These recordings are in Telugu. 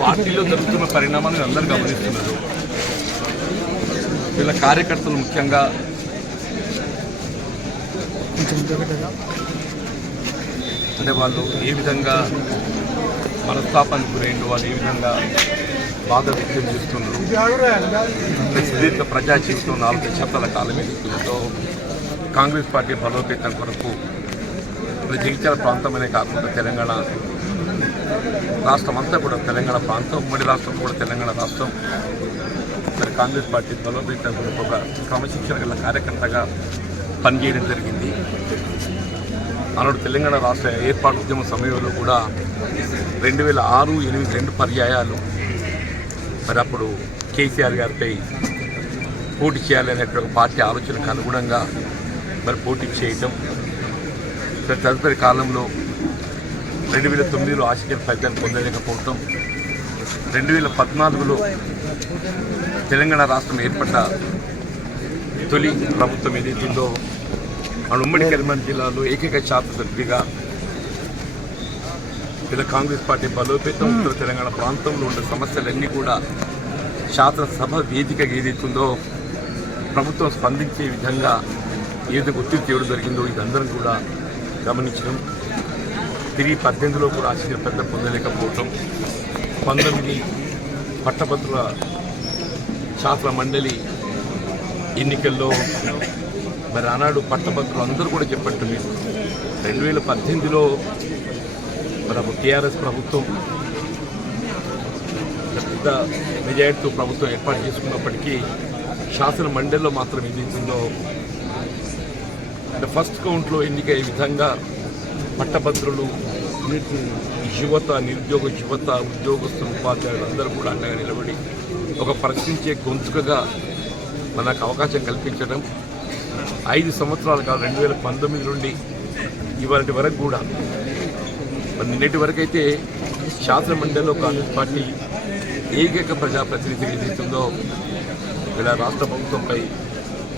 పార్టీలో జరుగుతున్న పరిణామాలను అందరూ గమనిస్తున్నారు. వీళ్ళ కార్యకర్తలు ముఖ్యంగా అంటే వాళ్ళు ఏ విధంగా మనస్తాపానికి గురైండు, వాళ్ళు ఏ విధంగా బాధ వ్యక్తం చేస్తున్నారు. సుదీర్ఘ ప్రజా జీవితం 4 దశాబ్దాల కాలం ఎదుగుతుందో కాంగ్రెస్ పార్టీ బలోపేతం కొరకు జగిత్యాల ప్రాంతం అనే కాకుండా తెలంగాణ రాష్ట్రం అంతా కూడా, తెలంగాణ ప్రాంతం ఉమ్మడి రాష్ట్రం కూడా తెలంగాణ రాష్ట్రం మరి కాంగ్రెస్ పార్టీ బలోపేతం కొరకు ఒక క్రమశిక్షణ గల కార్యకర్తగా పనిచేయడం జరిగింది. ఆనాడు తెలంగాణ రాష్ట్ర ఏర్పాటు ఉద్యమ సమయంలో కూడా 2006, 2008 2 పర్యాయాలు మరి అప్పుడు కేసీఆర్ గారిపై పోటీ చేయాలనేటువంటి పార్టీ ఆలోచనకు అనుగుణంగా మరి పోటీ చేయటం, తదుపరి కాలంలో 2009లో ఆశించిన ఫలితాన్ని పొందలేకపోవటం, 2014లో తెలంగాణ రాష్ట్రం ఏర్పడ్డ తొలి ప్రభుత్వం ఏదైతుందో మన ఉమ్మడి కరీంనగర్ జిల్లాలో ఏకైక శాసనసభ్యుడిగా ఇలా కాంగ్రెస్ పార్టీ బలోపేతం ఉత్తర తెలంగాణ ప్రాంతంలో ఉన్న సమస్యలన్నీ కూడా శాసనసభ వేదికగా ఏదైతుందో ప్రభుత్వం స్పందించే విధంగా ఏదో ఒత్తిడి తేవడం జరిగిందో ఇదందరం కూడా గమనించడం, తిరిగి 18లో కూడా ఆశించిన పెద్ద పొందలేకపోవటం, 19 పట్టభద్రుల శాసన మండలి ఎన్నికల్లో మరి ఆనాడు పట్టభద్రులు అందరూ కూడా చెప్పట్టు మీరు 2018లో మరి టీఆర్ఎస్ ప్రభుత్వం పెద్ద మెజారిటీతో ప్రభుత్వం ఏర్పాటు చేసుకున్నప్పటికీ శాసన మండలిలో మాత్రం ఏదైతుందో ఫస్ట్ కౌంట్లో ఎన్నికయ్యే విధంగా పట్టభద్రులు, యువత, నిరుద్యోగ యువత, ఉద్యోగస్తులు, ఉపాధ్యాయులు అందరూ కూడా అండగా నిలబడి ఒక ప్రశ్నించే గొంతుకగా మనకు అవకాశం కల్పించడం 5 సంవత్సరాలు కాదు 2019 నుండి ఇవాటి వరకు కూడా నిన్నటి వరకు అయితే శాసన మండలిలో కాంగ్రెస్ పార్టీ ఏకైక ప్రజాప్రతినిధి ఏదైతుందో ఇలా రాష్ట్ర ప్రభుత్వంపై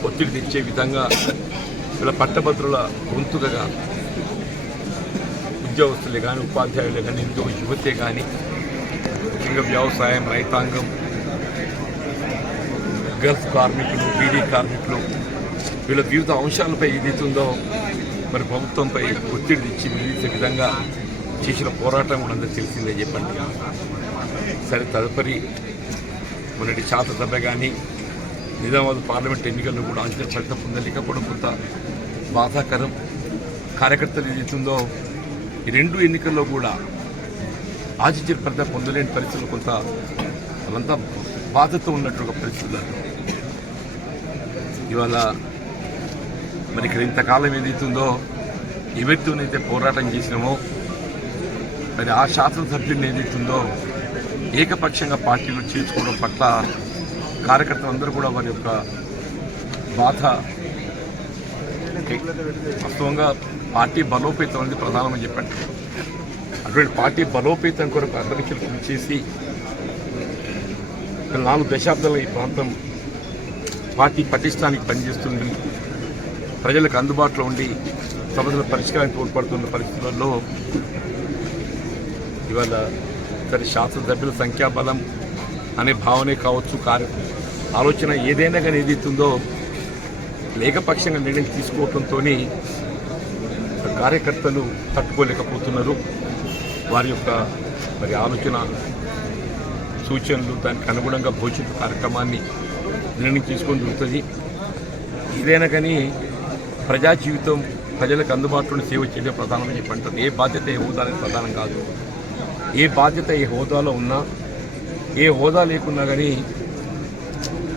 ఒత్తిడి తెచ్చే విధంగా ఇలా పట్టభద్రుల గొంతుకగా ఉద్యోగస్తులే కానీ, ఉపాధ్యాయులే కానీ, నిరుద్యోగ యువతే కానీ, ముఖ్యంగా వ్యవసాయం, రైతాంగం, గల్ఫ్ కార్మికులు, బీడీ కార్మికులు వీళ్ళ వివిధ అంశాలపై ఏదైతుందో మరి ప్రభుత్వంపై ఒత్తిడి తెచ్చి నిలిచే విధంగా చేసిన పోరాటం కూడా అందరూ తెలిసిందే చెప్పండి. సరే, తదుపరి మొన్నటి శాసనసభ కానీ నిజామాబాద్ పార్లమెంట్ ఎన్నికల్లో కూడా అంచనా ఫలితం పొందలేకపోవడం కొంత బాధాకరం. కార్యకర్తలు ఏదైతుందో ఈ 2 ఎన్నికల్లో కూడా ఆశించిన ఫలితం పొందలేని పరిస్థితులు కొంత అదంతా బాధతో ఉన్నట్టు ఒక పరిస్థితులు. ఇవాళ మరి ఇక్కడ ఇంతకాలం ఏదైతుందో ఎవరితోనైతే పోరాటం చేసినామో మరి ఆ శాసనసభ్యులను ఏదైతుందో ఏకపక్షంగా పార్టీలో చేర్చుకోవడం పట్ల కార్యకర్తలందరూ కూడా వారి యొక్క బాధ, వాస్తవంగా పార్టీ బలోపేతం అనేది ప్రధానమని చెప్పండి. అటువంటి పార్టీ బలోపేతం కొరకు అధ్యక్షులు కృషి చేసి 4 దశాబ్దాల ఈ ప్రాంతం పార్టీ పటిష్టానికి పనిచేస్తుంది, ప్రజలకు అందుబాటులో ఉండి సమస్యల పరిష్కారానికి తోడ్పడుతున్న పరిస్థితుల్లో ఇవాళ సరే శాసనసభ్యుల సంఖ్యాబలం అనే భావనే కావచ్చు, ఆలోచన ఏదైనా కానీ ఏదైతుందో ఏకపక్షంగా నిర్ణయం తీసుకోవడంతో కార్యకర్తలు తట్టుకోలేకపోతున్నారు. వారి యొక్క మరి ఆలోచన, సూచనలు దానికి అనుగుణంగా భవిష్యత్తు కార్యక్రమాన్ని నిర్ణయం తీసుకొని జరుగుతుంది. ఏదైనా కానీ ప్రజా జీవితం, ప్రజలకు అందుబాటులో సేవ చేయడం ప్రధానమని చెప్పంటారు. ఏ బాధ్యత ఏ హోదా అనేది ప్రధానం కాదు. ఏ బాధ్యత ఏ హోదాలో ఉన్నా, ఏ హోదా లేకున్నా కానీ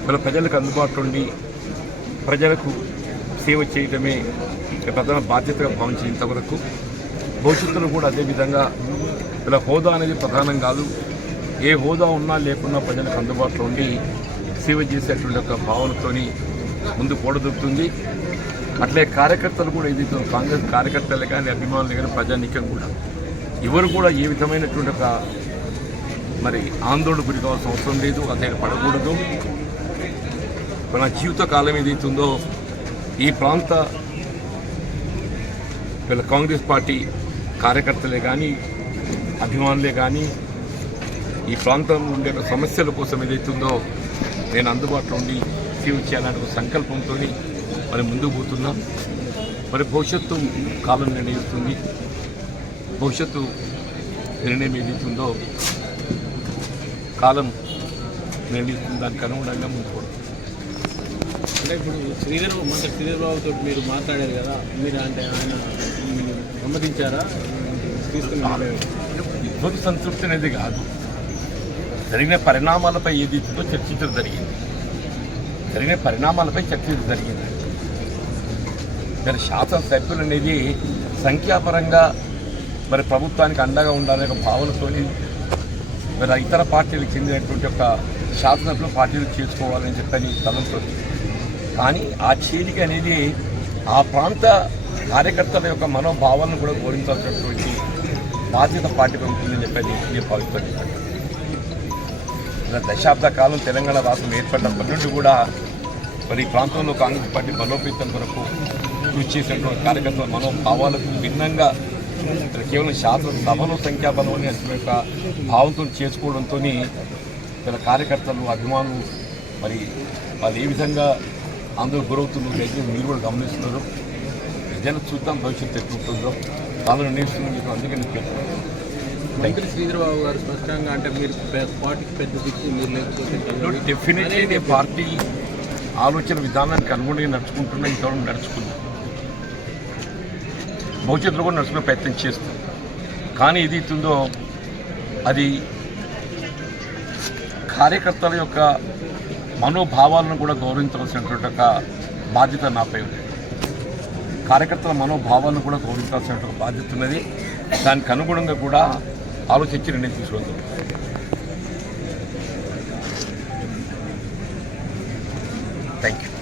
మన ప్రజలకు అందుబాటులో ఉండి ప్రజలకు సేవ చేయడమే ప్రధాన బాధ్యతగా భావించేంత వరకు భవిష్యత్తులో కూడా అదేవిధంగా ఇలా హోదా అనేది ప్రధానం కాదు. ఏ హోదా ఉన్నా లేకున్నా ప్రజలకు అందుబాటులో ఉండి సేవ చేసేటువంటి ఒక భావనతోని ముందు కూడదొరుకుతుంది. అట్లే కార్యకర్తలు కూడా ఏదైతే కాంగ్రెస్ కార్యకర్తలే కానీ, అభిమానులు కానీ, ప్రజానీకం కూడా ఎవరు కూడా ఏ విధమైనటువంటి ఒక మరి ఆందోళన గురి కావాల్సిన అవసరం లేదు, అదే పడకూడదు. మన జీవిత కాలం ఏదైతుందో ఈ ప్రాంత వీళ్ళ కాంగ్రెస్ పార్టీ కార్యకర్తలే కానీ, అభిమానులే కానీ ఈ ప్రాంతంలో ఉండే సమస్యల కోసం ఏదైతుందో నేను అందుబాటులో ఉండి సేవ చేయాలనే ఒక సంకల్పంతో మరి ముందుకు పోతున్నాం. మరి భవిష్యత్తు కాలం నిర్ణయిస్తుంది. భవిష్యత్తు నిర్ణయం ఏదైతుందో కాలం నిర్ణయిస్తుంది, దానికి అనుగుణంగా ముందుకు. అంటే ఇప్పుడు శ్రీధర్ బాబుతో మీరు మాట్లాడారు కదా, మీరు అంటే ఆయన సమ్మతించారా? తీసుకున్నారు ఇద్దరు సంతృప్తి అనేది కాదు, జరిగిన పరిణామాలపై ఏదైతుందో చర్చించడం జరిగింది. మరి శాసనసభ్యులు అనేది సంఖ్యాపరంగా మరి ప్రభుత్వానికి అండగా ఉండాలనే ఒక భావనతో మరి ఇతర పార్టీలకు చెందినటువంటి ఒక శాసనసభ్యులు పార్టీలు చేసుకోవాలని చెప్పని తలంతో, కానీ ఆ చేరిక అనేది ఆ ప్రాంత కార్యకర్తల యొక్క మనోభావాలను కూడా గౌరవించాల్సినటువంటి బాధ్యత పార్టీపై ఉంటుందని చెప్పని నేను భావిస్తున్నాను. దశాబ్ద కాలం తెలంగాణ రాష్ట్రం ఏర్పడినప్పటి నుండి కూడా మరి ఈ ప్రాంతంలో కాంగ్రెస్ పార్టీ బలోపేతం కొరకు కృషి చేసినటువంటి కార్యకర్తల మనోభావాలకు భిన్నంగా కేవలం శాసనసభలో సంఖ్యాబలం అనే యొక్క భావంతో చేసుకోవడంతో ఇలా కార్యకర్తలు, అభిమానులు మరి వాళ్ళు ఏ విధంగా అందరూ గురవుతున్నారు. దయచేసి మీరు కూడా గమనిస్తున్నారు. ఏదైనా చూద్దాం భవిష్యత్తు ఎట్లుంటుందో అందరూ నిర్ణయిస్తున్నారు. మీకు అందుకే నేను చెప్తున్నాను. మంత్రి శ్రీధర్ బాబు గారు స్పష్టంగా అంటే మీరు పార్టీకి పెద్ద దిక్కు మీరు లేకపోతే డెఫినెట్లీ నేను పార్టీ ఆలోచన విధానానికి అనుగుణంగా నడుచుకుంటున్నా. ఇంతవరకు నడుచుకున్నాను. భవిష్యత్తులో కూడా నడుచుకునే ప్రయత్నం చేస్తాను. కానీ ఇది ఇస్తుందో అది కార్యకర్తల యొక్క మనోభావాలను కూడా గౌరవించవలసినటువంటి ఒక బాధ్యత నాపై ఉంది. కార్యకర్తల మనోభావాలను కూడా గౌరవించాల్సినటువంటి బాధ్యత ఉన్నది. దానికి అనుగుణంగా కూడా ఆలోచించి నిర్ణయం తీసుకోవద్దు. Thank you.